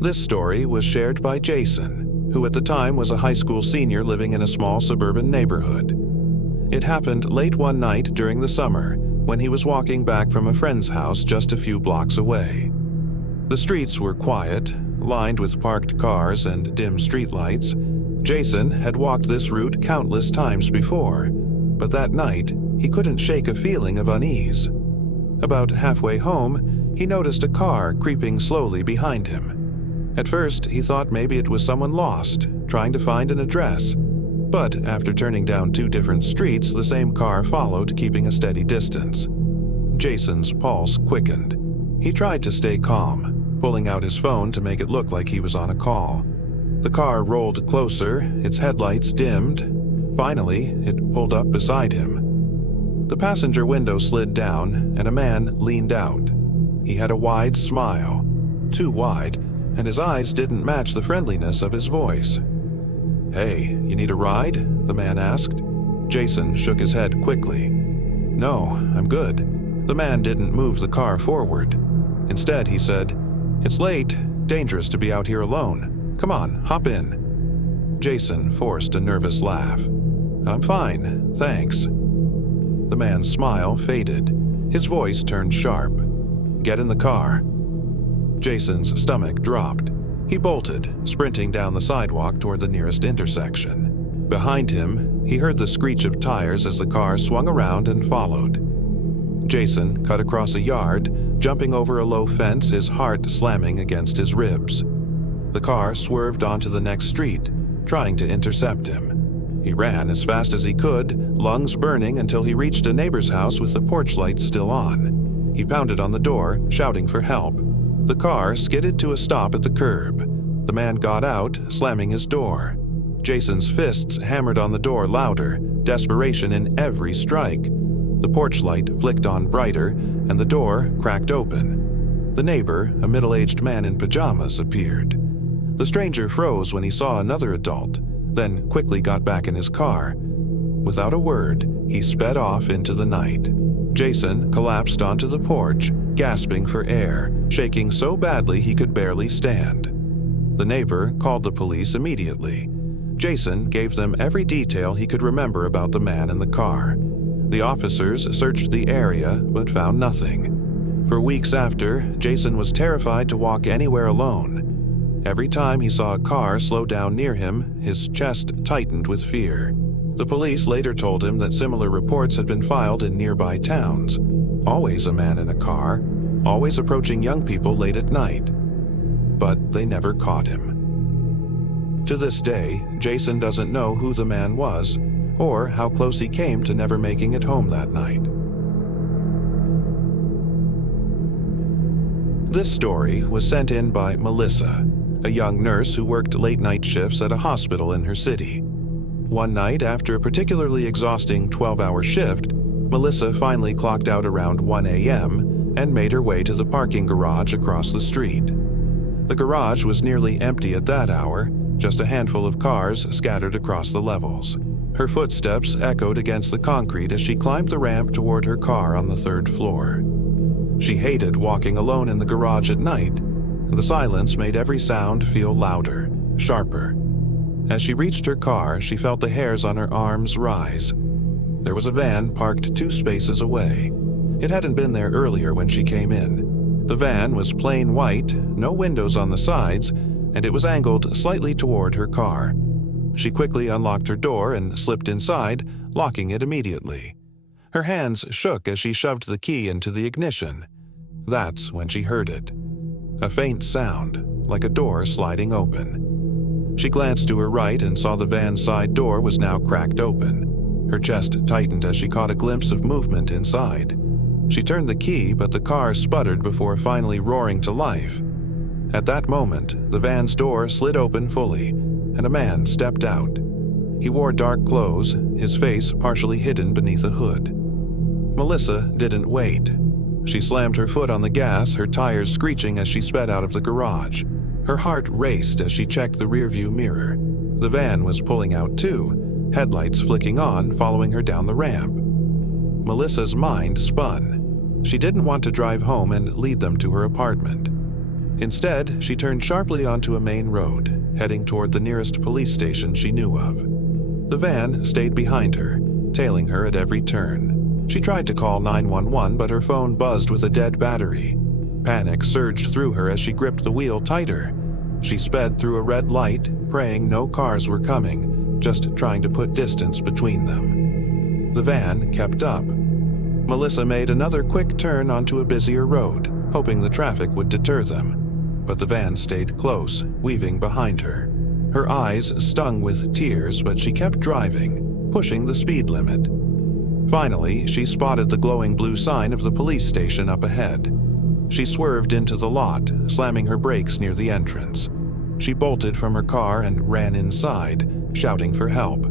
This story was shared by Jason, who at the time was a high school senior living in a small suburban neighborhood. It happened late one night during the summer when he was walking back from a friend's house just a few blocks away. The streets were quiet, lined with parked cars and dim streetlights. Jason had walked this route countless times before, but that night he couldn't shake a feeling of unease. About halfway home, he noticed a car creeping slowly behind him. At first, he thought maybe it was someone lost, trying to find an address. But after turning down two different streets, the same car followed, keeping a steady distance. Jason's pulse quickened. He tried to stay calm, pulling out his phone to make it look like he was on a call. The car rolled closer, its headlights dimmed. Finally, it pulled up beside him. The passenger window slid down, and a man leaned out. He had a wide smile, too wide, and his eyes didn't match the friendliness of his voice. "Hey, you need a ride?" the man asked. Jason shook his head quickly. "No, I'm good." The man didn't move the car forward. Instead, he said, "It's late, dangerous to be out here alone. Come on, hop in." Jason forced a nervous laugh. "I'm fine, thanks." The man's smile faded. His voice turned sharp. "Get in the car." Jason's stomach dropped. He bolted, sprinting down the sidewalk toward the nearest intersection. Behind him, he heard the screech of tires as the car swung around and followed. Jason cut across a yard, jumping over a low fence, his heart slamming against his ribs. The car swerved onto the next street, trying to intercept him. He ran as fast as he could, lungs burning, until he reached a neighbor's house with the porch lights still on. He pounded on the door, shouting for help. The car skidded to a stop at the curb. The man got out, slamming his door. Jason's fists hammered on the door louder, desperation in every strike. The porch light flicked on brighter, and the door cracked open. The neighbor, a middle-aged man in pajamas, appeared. The stranger froze when he saw another adult, then quickly got back in his car. Without a word, he sped off into the night. Jason collapsed onto the porch, gasping for air, shaking so badly he could barely stand. The neighbor called the police immediately. Jason gave them every detail he could remember about the man in the car. The officers searched the area but found nothing. For weeks after, Jason was terrified to walk anywhere alone. Every time he saw a car slow down near him, his chest tightened with fear. The police later told him that similar reports had been filed in nearby towns. Always a man in a car, always approaching young people late at night. But they never caught him. To this day, Jason doesn't know who the man was, or how close he came to never making it home that night. This story was sent in by Melissa, a young nurse who worked late-night shifts at a hospital in her city. One night, after a particularly exhausting 12-hour shift, Melissa finally clocked out around 1 a.m. and made her way to the parking garage across the street. The garage was nearly empty at that hour, just a handful of cars scattered across the levels. Her footsteps echoed against the concrete as she climbed the ramp toward her car on the third floor. She hated walking alone in the garage at night. The silence made every sound feel louder, sharper. As she reached her car, she felt the hairs on her arms rise. There was a van parked 2 spaces away. It hadn't been there earlier when she came in. The van was plain white, no windows on the sides, and it was angled slightly toward her car. She quickly unlocked her door and slipped inside, locking it immediately. Her hands shook as she shoved the key into the ignition. That's when she heard it. A faint sound, like a door sliding open. She glanced to her right and saw the van's side door was now cracked open. Her chest tightened as she caught a glimpse of movement inside. She turned the key, but the car sputtered before finally roaring to life. At that moment, the van's door slid open fully, and a man stepped out. He wore dark clothes, his face partially hidden beneath a hood. Melissa didn't wait. She slammed her foot on the gas, her tires screeching as she sped out of the garage. Her heart raced as she checked the rearview mirror. The van was pulling out too, headlights flicking on, following her down the ramp. Melissa's mind spun. She didn't want to drive home and lead them to her apartment. Instead, she turned sharply onto a main road, heading toward the nearest police station she knew of. The van stayed behind her, tailing her at every turn. She tried to call 911, but her phone buzzed with a dead battery. Panic surged through her as she gripped the wheel tighter. She sped through a red light, praying no cars were coming, just trying to put distance between them. The van kept up. Melissa made another quick turn onto a busier road, hoping the traffic would deter them. But the van stayed close, weaving behind her. Her eyes stung with tears, but she kept driving, pushing the speed limit. Finally, she spotted the glowing blue sign of the police station up ahead. She swerved into the lot, slamming her brakes near the entrance. She bolted from her car and ran inside, shouting for help.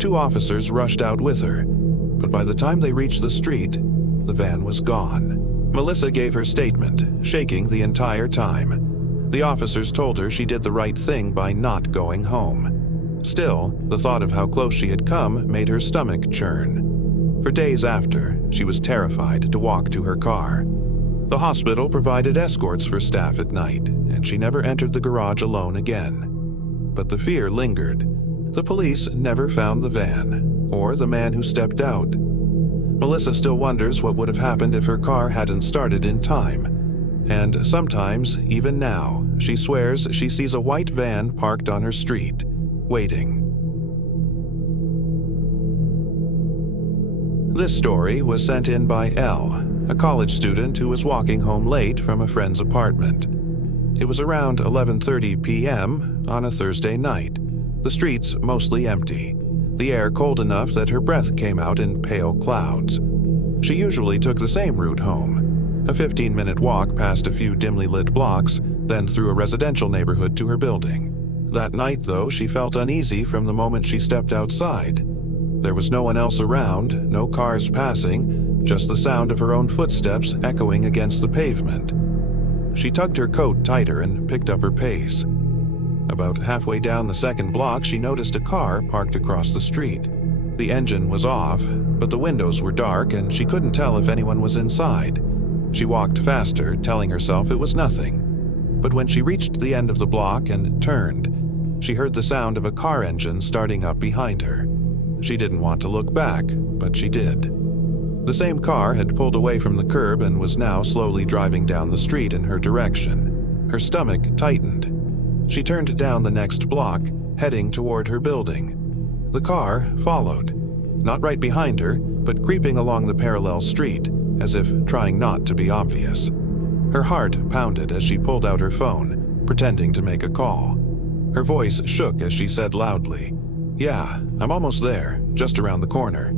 2 officers rushed out with her, but by the time they reached the street, the van was gone. Melissa gave her statement, shaking the entire time. The officers told her she did the right thing by not going home. Still, the thought of how close she had come made her stomach churn. For days after, she was terrified to walk to her car. The hospital provided escorts for staff at night, and she never entered the garage alone again. But the fear lingered. The police never found the van, or the man who stepped out. Melissa still wonders what would have happened if her car hadn't started in time. And sometimes, even now, she swears she sees a white van parked on her street, waiting. This story was sent in by Elle, a college student who was walking home late from a friend's apartment. It was around 11:30 p.m. on a Thursday night, the streets mostly empty, the air cold enough that her breath came out in pale clouds. She usually took the same route home, a 15-minute walk past a few dimly lit blocks, then through a residential neighborhood to her building. That night, though, she felt uneasy from the moment she stepped outside. There was no one else around, no cars passing, just the sound of her own footsteps echoing against the pavement. She tugged her coat tighter and picked up her pace. About halfway down the second block, she noticed a car parked across the street. The engine was off, but the windows were dark and she couldn't tell if anyone was inside. She walked faster, telling herself it was nothing. But when she reached the end of the block and turned, she heard the sound of a car engine starting up behind her. She didn't want to look back, but she did. The same car had pulled away from the curb and was now slowly driving down the street in her direction. Her stomach tightened. She turned down the next block, heading toward her building. The car followed, not right behind her, but creeping along the parallel street, as if trying not to be obvious. Her heart pounded as she pulled out her phone, pretending to make a call. Her voice shook as she said loudly, "Yeah, I'm almost there, just around the corner."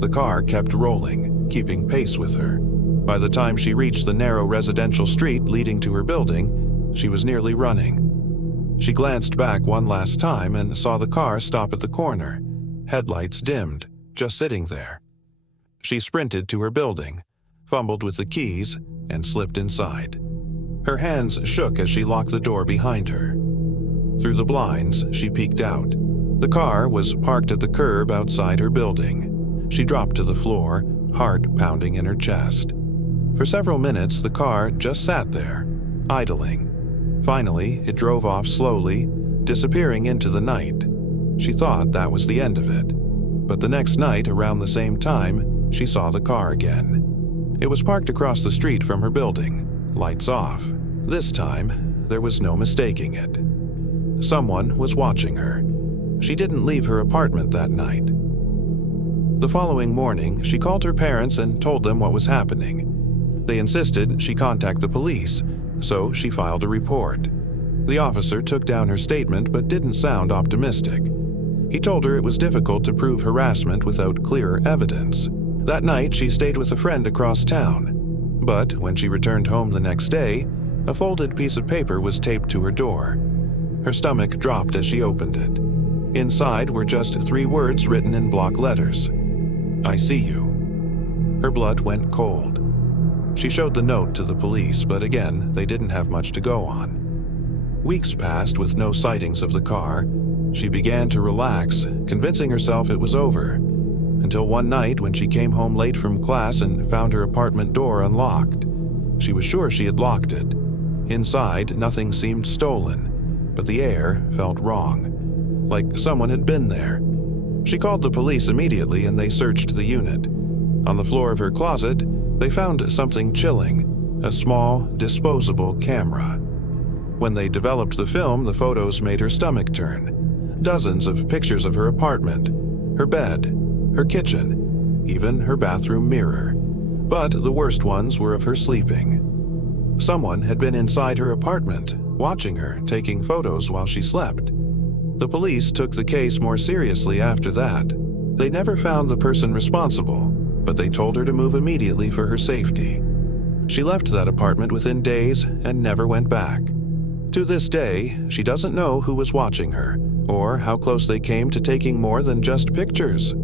The car kept rolling, keeping pace with her. By the time she reached the narrow residential street leading to her building, she was nearly running. She glanced back one last time and saw the car stop at the corner, headlights dimmed, just sitting there. She sprinted to her building, fumbled with the keys, and slipped inside. Her hands shook as she locked the door behind her. Through the blinds, she peeked out. The car was parked at the curb outside her building. She dropped to the floor, heart pounding in her chest. For several minutes, the car just sat there, idling. Finally, it drove off slowly, disappearing into the night. She thought that was the end of it. But the next night, around the same time, she saw the car again. It was parked across the street from her building, lights off. This time, there was no mistaking it. Someone was watching her. She didn't leave her apartment that night. The following morning, she called her parents and told them what was happening. They insisted she contact the police, so she filed a report. The officer took down her statement but didn't sound optimistic. He told her it was difficult to prove harassment without clearer evidence. That night, she stayed with a friend across town. But when she returned home the next day, a folded piece of paper was taped to her door. Her stomach dropped as she opened it. Inside were just 3 words written in block letters. "I see you." Her blood went cold. She showed the note to the police, but again, they didn't have much to go on. Weeks passed with no sightings of the car. She began to relax, convincing herself it was over, until one night when she came home late from class and found her apartment door unlocked. She was sure she had locked it. Inside, nothing seemed stolen, but the air felt wrong, like someone had been there. She called the police immediately and they searched the unit. On the floor of her closet, they found something chilling, a small, disposable camera. When they developed the film, the photos made her stomach turn. Dozens of pictures of her apartment, her bed, her kitchen, even her bathroom mirror. But the worst ones were of her sleeping. Someone had been inside her apartment, watching her, taking photos while she slept. The police took the case more seriously after that. They never found the person responsible, but they told her to move immediately for her safety. She left that apartment within days and never went back. To this day, she doesn't know who was watching her, or how close they came to taking more than just pictures.